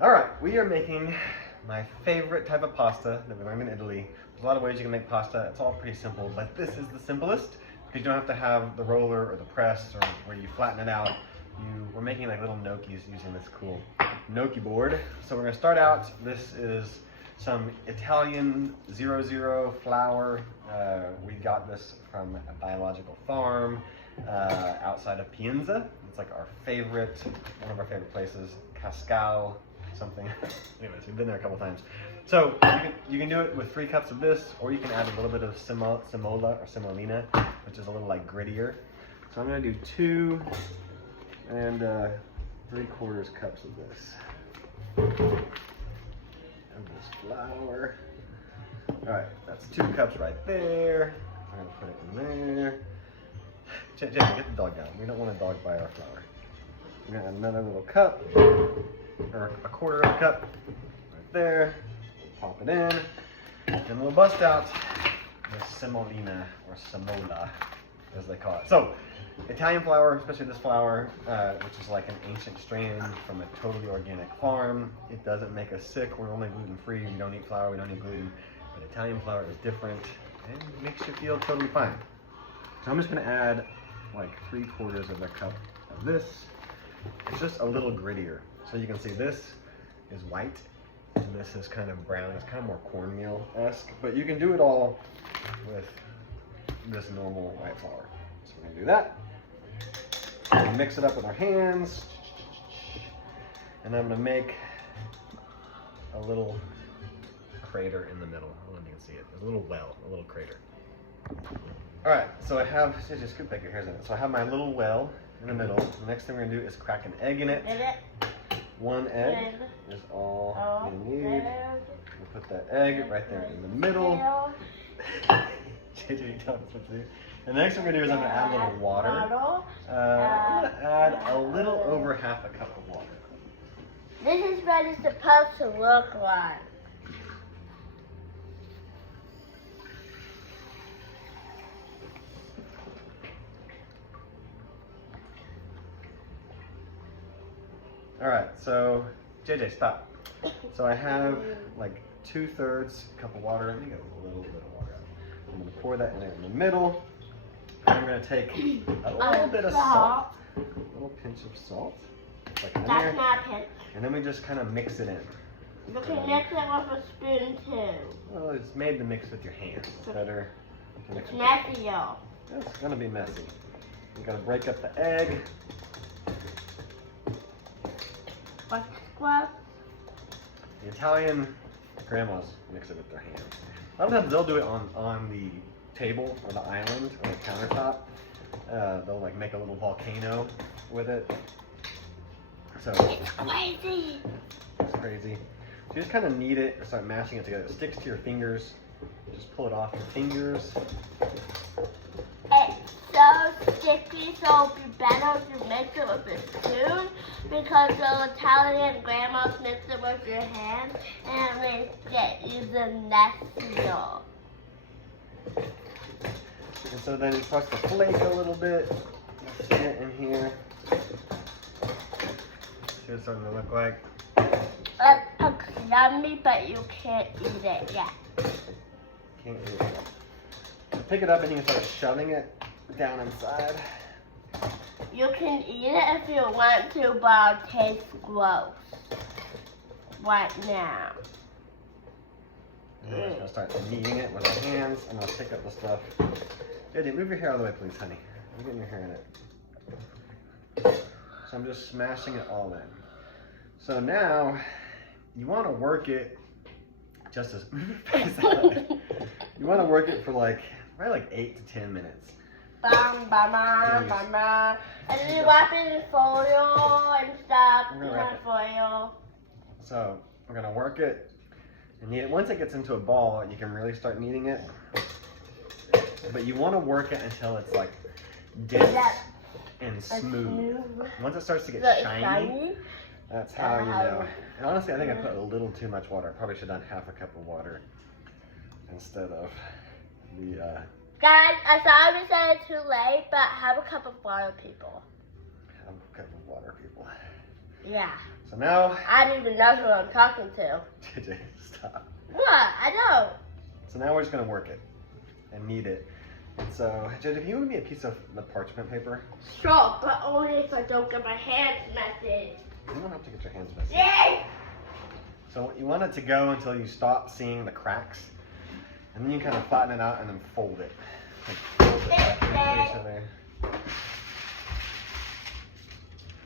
All right, we are making my favorite type of pasta that we learned in Italy. There's a lot of ways you can make pasta. It's all pretty simple, but this is the simplest because you don't have to have the roller or the press or where you flatten it out. We're making like little gnocchis using this cool gnocchi board. So we're gonna start out. This is some Italian 00 flour. We got this from a biological farm outside of Pienza. It's like our favorite, one of our favorite places, Cascal something. Anyways, we've been there a couple times. So you can do it with 3 cups of this, or you can add a little bit of semola or semolina, which is a little like grittier. So I'm gonna do 2 and 3/4 cups of this. And this flour. All right, that's 2 cups right there. I'm gonna put it in there. Jamie, get the dog down. We don't want a dog by our flour. We're gonna add another little cup, or 1/4 of a cup, right there. Pop it in, and we'll bust out the semolina, or semola, as they call it. So, Italian flour, especially this flour, which is like an ancient strain from a totally organic farm. It doesn't make us sick. We're only gluten-free. We don't eat flour. We don't eat gluten. But Italian flour is different and makes you feel totally fine. So I'm just gonna add like 3/4 of a cup of this. It's just a little grittier. So you can see this is white and this is kind of brown. It's kind of more cornmeal-esque, but you can do it all with this normal white flour. So we're gonna do that. We'll mix it up with our hands. And I'm gonna make a little crater in the middle. I don't know if you can see it. There's a little well, a little crater. All right, so I have, just scoop back your hairs in it. So I have my little well in the middle. The next thing we're gonna do is crack an egg in it. 1 egg is all you need. We'll put that egg right there in the middle. JJ, tell us what to do. And the next thing we're gonna do is I'm gonna add a little water. I'm gonna add a little over 1/2 cup of water. This is what it's supposed to look like. All right, so JJ, stop. So I have like 2/3 cup of water. Let me get a little bit of water. I'm gonna pour that in there in the middle. I'm gonna take a little bit of salt, a little pinch of salt. Like in That's there. not a pinch. And then we just kind of mix it in. You can mix it with a spoon too. Well, it's made to mix with your hands. It's better to mix with Messy, y'all. It's gonna be messy. You gotta break up the egg. What's squash? The Italian grandmas mix it with their hands. A lot of times they'll do it on the table or the island or the countertop. They'll like make a little volcano with it. So It's crazy. it's crazy. So you just kind of knead it or start mashing it together. It sticks to your fingers. Just pull it off your fingers. It's so sticky, so it'd be better if you mix it with a spoon because the Italian grandmas mix it with your hand and it makes it even messier. And so then it starts to flake a little bit. See it in here. See what it's starting to look like. It looks yummy, but you can't eat it yet. Can't eat it. So pick it up and you can start shoving it down inside. You can eat it if you want to, but it tastes gross right now. And we're just gonna start kneading it with our hands. I'm gonna pick up the stuff. JJ, move your hair out of the way, please, honey. I'm getting your hair in it. So I'm just smashing it all in. So now, you wanna work it just as, you wanna work it for like, probably like 8 to 10 minutes. Bam, bam, bam, bam, bam. And then you wrap it in foil and stuff. I'm gonna wrap it. Foil. So we're gonna work it and knead it. Once it gets into a ball, you can really start kneading it. But you wanna work it until it's like dense and smooth. Once it starts to get shiny, that's how you know. And honestly, I think I put a little too much water. I probably should have done 1/2 cup of water instead of the Guys, I thought we said it's too late, but have a cup of water, people. Have a cup of water, people. Yeah. So now... I don't even know who I'm talking to. JJ, stop. What? I don't. So now we're just going to work it and knead it. And so, JJ, can you give me a piece of the parchment paper? Sure, but only if I don't get my hands messy. You don't have to get your hands messy. Yay! So you want it to go until you stop seeing the cracks. And then you kind of flatten it out and then fold it. Like fold it back into each other.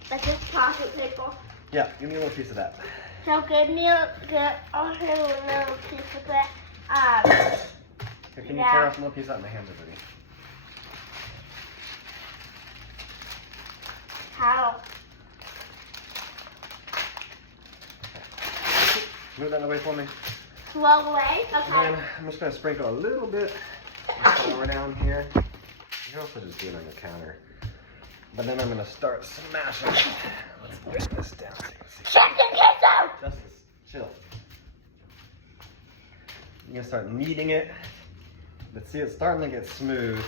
That's just pocket paper. Yeah, give me a little piece of that. So give me a little piece of it. Here, can you tear off a little piece out? My hands are dirty. How? Move that away for me. Slow way? Okay. And I'm just going to sprinkle a little bit of flour down here. You can also just do it on the counter. But then I'm going to start smashing. Let's break this down so you can see. Shut the kids out! Justice, chill. You're going to start kneading it. But see, it's starting to get smooth.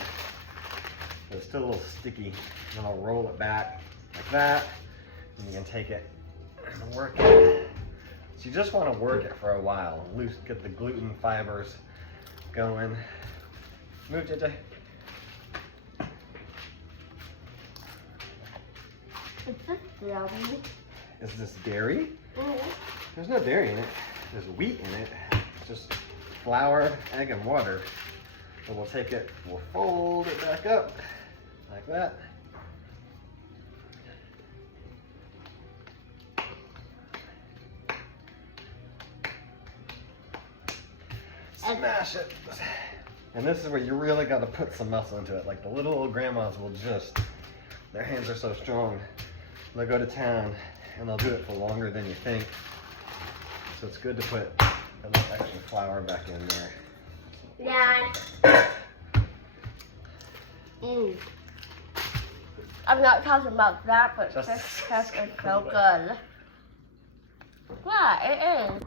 But it's still a little sticky. And then I'll roll it back like that. And you can take it and work it. So you just want to work it for a while. Get the gluten fibers going. Move, JJ. Is this yummy? Is this dairy? Mm-hmm. There's no dairy in it. There's wheat in it. It's just flour, egg, and water. So we'll take it, we'll fold it back up like that. Smash it. And this is where you really got to put some muscle into it. Like the little old grandmas will just, their hands are so strong. They'll go to town and they'll do it for longer than you think. So it's good to put a little extra flour back in there. Yeah. I'm not talking about that, but Just- this test is so good. Yeah, it is.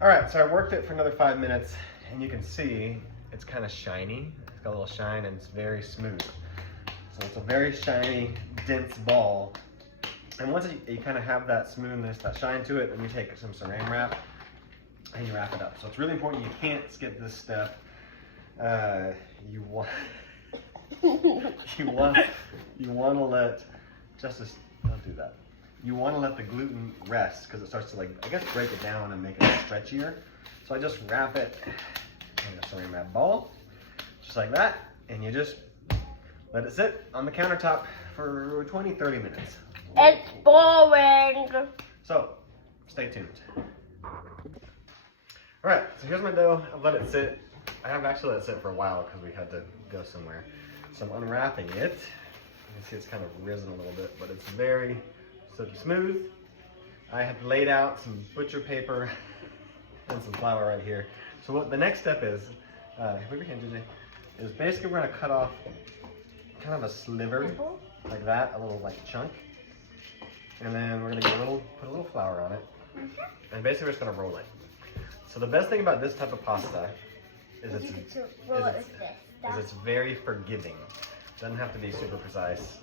All right, so I worked it for another 5 minutes, and you can see it's kind of shiny. It's got a little shine, and it's very smooth. So it's a very shiny, dense ball. And once you kind of have that smoothness, that shine to it, then you take some saran wrap and you wrap it up. So it's really important. You can't skip this step. You want to let Justice, don't do that. You want to let the gluten rest because it starts to, like, I guess, break it down and make it stretchier. So I just wrap it in a saran wrap ball, just like that, and you just let it sit on the countertop for 20-30 minutes. It's boring. So, stay tuned. All right, so here's my dough. I've let it sit. I have actually let it sit for a while because we had to go somewhere. So I'm unwrapping it. You can see it's kind of risen a little bit, but it's very silky smooth. I have laid out some butcher paper and some flour right here. So what the next step is, move your hand, JJ, is basically we're gonna cut off kind of a sliver like that, a little like chunk. And then we're gonna put a little flour on it. And basically we're just gonna roll it. So the best thing about this type of pasta is it's very forgiving. It doesn't have to be super precise.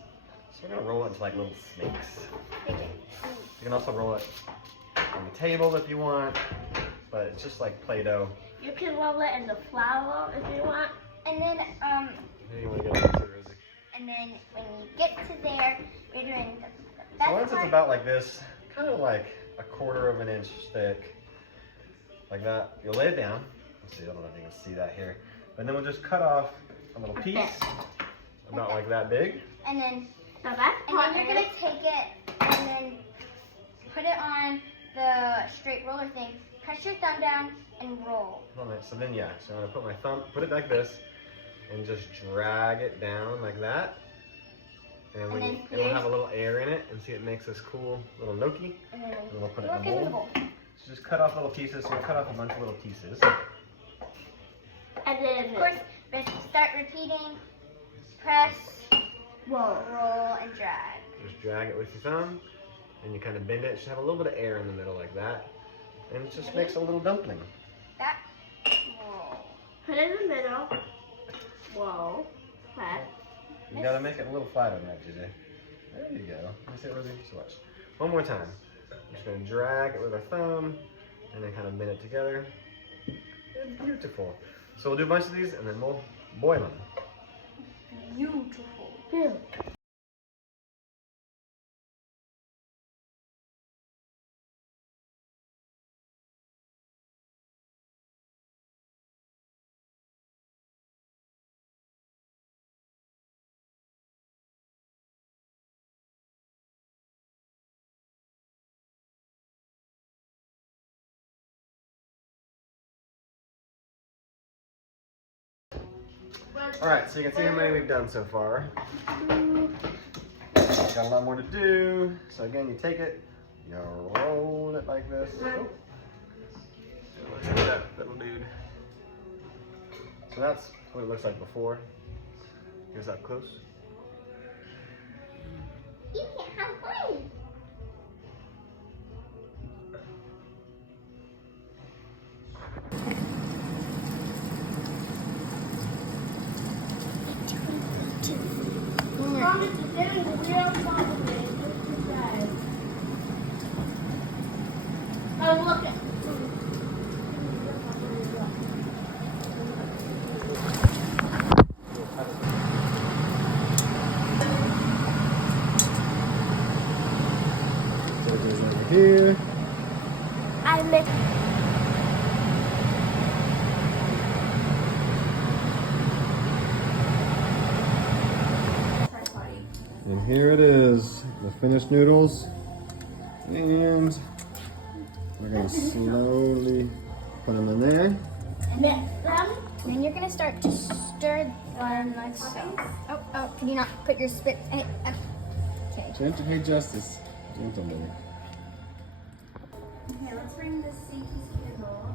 So we're gonna roll it into like little snakes. You can also roll it on the table if you want, but it's just like Play-Doh. You can roll it in the flour if you want. And then, Maybe you want to get it to Rosie. and then when you get to there, you're doing the So once it's about like this, kind of like 1/4 of an inch thick, like that, you'll lay it down. Let's see, I don't know if you can see that here. But then we'll just cut off a little piece, about like that big. And then, So that's and then you're gonna take it and then put it on the straight roller thing. Press your thumb down and roll. Alright, so then yeah, so I'm gonna put my thumb, put it like this, and just drag it down like that. And when it'll have a little air in it, and see it makes this cool little gnocchi. And then And we'll put it look in into the the bowl. bowl. So just cut off little pieces. So we'll cut off a bunch of little pieces. And then Of course, we have to start repeating. Press, roll. roll, and drag. Just drag it with your thumb, and you kind of bend it. It should have a little bit of air in the middle like that. And it just makes a little dumpling. That, roll. Put it in the middle. Roll. Press. You gotta make it a little flatter than that, JJ. There you go. Let me see it, Rosie. So watch. One more time. I'm just gonna drag it with our thumb and then kind of knit it together. And beautiful. So we'll do a bunch of these and then we'll boil them. Beautiful. Beautiful. Alright, so you can see how many we've done so far. Got a lot more to do. So again, you take it, you roll it like this. Oh. Look at that little dude. So that's what it looks like before. Here's up close. You can't have fun. Oh, look at. So it goes over here. I mixed. And here it is, the finished noodles. And we're gonna slowly put them in there. Mix them. And then you're gonna start to stir them like so. Oh, can you not put your spit? Hey, okay. Gentle, hey Justice. Gentle, baby. Okay, let's bring the stinky noodle.